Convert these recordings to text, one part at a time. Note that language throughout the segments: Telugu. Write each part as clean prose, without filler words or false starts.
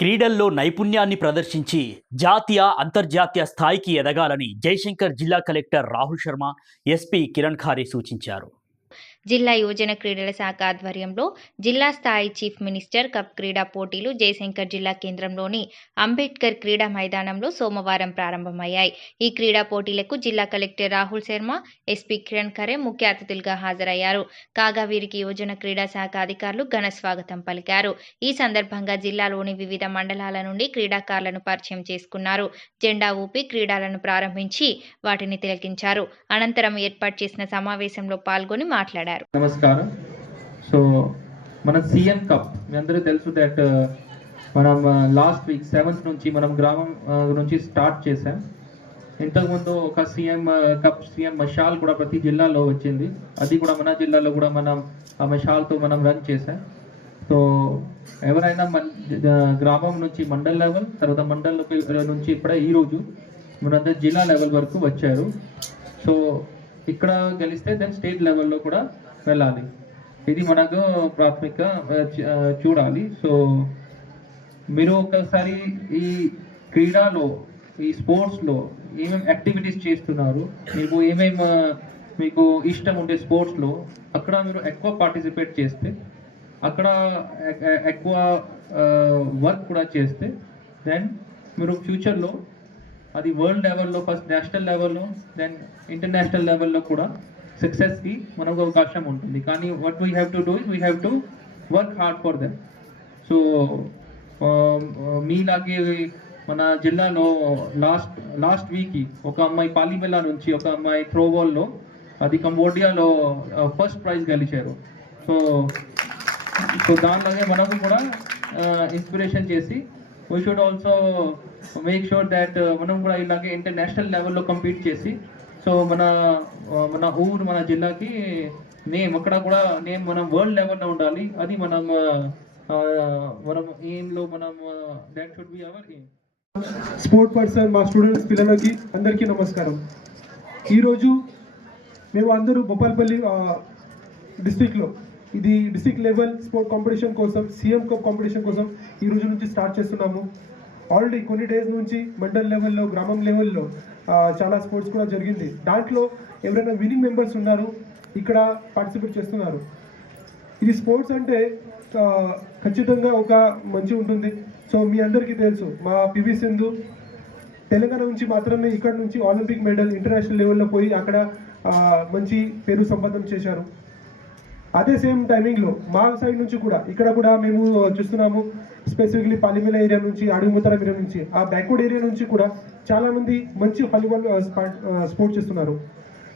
క్రీడల్లో నైపుణ్యాన్ని ప్రదర్శించి జాతీయ అంతర్జాతీయ స్థాయికి ఎదగాలని జయశంకర్ జిల్లా కలెక్టర్ రాహుల్ శర్మ ఎస్పీ కిరణ్ ఖారే సూచించారు. జిల్లా యువజన క్రీడల శాఖ ఆధ్వర్యంలో జిల్లా స్థాయి చీఫ్ మినిస్టర్ కప్ క్రీడా పోటీలు జయశంకర్ జిల్లా కేంద్రంలోని అంబేద్కర్ క్రీడా మైదానంలో సోమవారం ప్రారంభమయ్యాయి. ఈ క్రీడా పోటీలకు జిల్లా కలెక్టర్ రాహుల్ శర్మ, ఎస్పీ కిరణ్ ఖారే ముఖ్య అతిథులుగా హాజరయ్యారు. కాగా వీరికి యువజన క్రీడా శాఖ అధికారులు ఘన స్వాగతం పలికారు. ఈ సందర్భంగా జిల్లాలోని వివిధ మండలాల నుండి క్రీడాకారులను పరిచయం చేసుకున్నారు. జెండా ఊపి క్రీడలను ప్రారంభించి వాటిని తిలకించారు. అనంతరం ఏర్పాటు చేసిన సమావేశంలో పాల్గొని మాట్లాడారు. నమస్కారం. సో మన సీఎం కప్ మీ అందరూ తెలుసు దట్ మనం లాస్ట్ వీక్ 7th నుంచి మనం గ్రామం నుంచి స్టార్ట్ చేసాం. ఇంతకుముందు ఒక సీఎం కప్ సీఎం మషాల్ కూడా ప్రతి జిల్లాలో వచ్చింది. అది కూడా మన జిల్లాలో కూడా మనం ఆ మషాల్తో మనం రన్ చేసాం. సో ఎవరైనా గ్రామం నుంచి మండల్ లెవెల్, తర్వాత మండల్ నుంచి ఇప్పుడే ఈరోజు మనందరూ జిల్లా లెవెల్ వరకు వచ్చారు. సో ఇక్కడ గెలిస్తే దెన్ స్టేట్ లెవెల్లో కూడా వెళ్ళాలి. ఇది మనకు ప్రాథమిక చూడాలి. సో మీరు ఒకసారి ఈ క్రీడలో, ఈ స్పోర్ట్స్లో ఏమేమి యాక్టివిటీస్ చేస్తున్నారు, మీకు ఇష్టం ఉండే స్పోర్ట్స్లో అక్కడ మీరు ఎక్కువ పార్టిసిపేట్ చేస్తే, అక్కడ ఎక్కువ వర్క్ కూడా చేస్తే దెన్ మీరు ఫ్యూచర్లో అది వరల్డ్ లెవెల్లో, ఫస్ట్ నేషనల్ లెవెల్లో, దెన్ ఇంటర్నేషనల్ లెవెల్లో కూడా సక్సెస్కి మనకు అవకాశం ఉంటుంది. కానీ what we have to do is we have to work hard for them. So మీలాగే మన జిల్లాలో లాస్ట్ వీక్కి ఒక అమ్మాయి పాలిమెల్లా నుంచి ఒక అమ్మాయి త్రోబాల్లో అది కంబోడియాలో ఫస్ట్ ప్రైజ్ గెలిచారు. సో దానిలాగే మనకు కూడా ఇన్స్పిరేషన్ చేసి we should also make sure that మనం కూడా ఇలాగే ఇంటర్నేషనల్ లెవెల్లో కంపీట్ చేసి, సో మన ఊరు, మన జిల్లాకి నేమ్, అక్కడ కూడా నేమ్ మనం వరల్డ్ లెవెల్లో ఉండాలి. అది మనం ఎయిమ్లో that should be our aim. Sport person మా స్టూడెంట్స్ పిల్లలకి అందరికీ నమస్కారం. ఈరోజు మేము అందరూ భూపాలపల్లి డిస్టిక్లో ఇది డిస్టిక్ లెవెల్ స్పోర్ట్ కాంపిటీషన్ కోసం, సీఎం కప్ కాంపిటీషన్ కోసం ఈ రోజు నుంచి స్టార్ట్ చేస్తున్నాము. ఆల్రెడీ కొన్ని డేస్ నుంచి మండల్ లెవెల్లో, గ్రామం లెవెల్లో చాలా స్పోర్ట్స్ కూడా జరిగింది. దాంట్లో ఎవరైనా విన్నింగ్ మెంబర్స్ ఉన్నారు, ఇక్కడ పార్టిసిపేట్ చేస్తున్నారు. ఇది స్పోర్ట్స్ అంటే ఖచ్చితంగా ఒక మంచి ఉంటుంది. సో మీ అందరికీ తెలుసు, మా పివి సింధు తెలంగాణ నుంచి మాత్రమే ఇక్కడ నుంచి ఒలింపిక్ మెడల్ ఇంటర్నేషనల్ లెవెల్లో పోయి అక్కడ మంచి పేరు సంపాదన చేశారు. అదే సేమ్ టైమింగ్లో మా సైడ్ నుంచి కూడా ఇక్కడ కూడా మేము చూస్తున్నాము. స్పెసిఫిక్లీ పాలిమేల ఏరియా నుంచి, అడుగుముతర ఏరియా నుంచి, ఆ బ్యాక్వర్డ్ ఏరియా నుంచి కూడా చాలామంది మంచి వాలీబాల్ స్పోర్ట్స్ చేస్తున్నారు.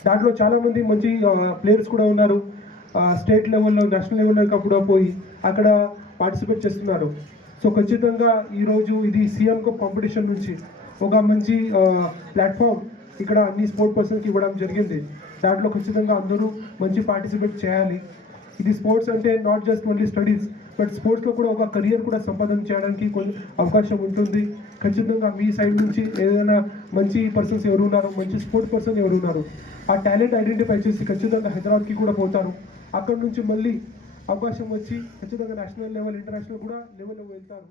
దాంట్లో చాలామంది మంచి ప్లేయర్స్ కూడా ఉన్నారు. స్టేట్ లెవెల్లో, నేషనల్ లెవెల్లో కూడా పోయి అక్కడ పార్టిసిపేట్ చేస్తున్నారు. సో ఖచ్చితంగా ఈరోజు ఇది సీఎం కప్ కాంపిటీషన్ నుంచి ఒక మంచి ప్లాట్ఫామ్ ఇక్కడ అన్ని స్పోర్ట్ పర్సన్కి ఇవ్వడం జరిగింది. దాంట్లో ఖచ్చితంగా అందరూ మంచి పార్టిసిపేట్ చేయాలి. ఇది స్పోర్ట్స్ అంటే not just only studies, but స్పోర్ట్స్లో కూడా ఒక కెరియర్ కూడా సంపాదన చేయడానికి కొన్ని అవకాశం ఉంటుంది. ఖచ్చితంగా మీ సైడ్ నుంచి ఏదైనా మంచి పర్సన్స్ ఎవరు ఉన్నారు, మంచి స్పోర్ట్స్ పర్సన్ ఎవరు ఉన్నారు, ఆ టాలెంట్ ఐడెంటిఫై చేసి ఖచ్చితంగా హైదరాబాద్కి కూడా పోతారు. అక్కడ నుంచి మళ్ళీ అవకాశం వచ్చి ఖచ్చితంగా నేషనల్ లెవెల్, ఇంటర్నేషనల్ కూడా లెవెల్లో వెళ్తారు.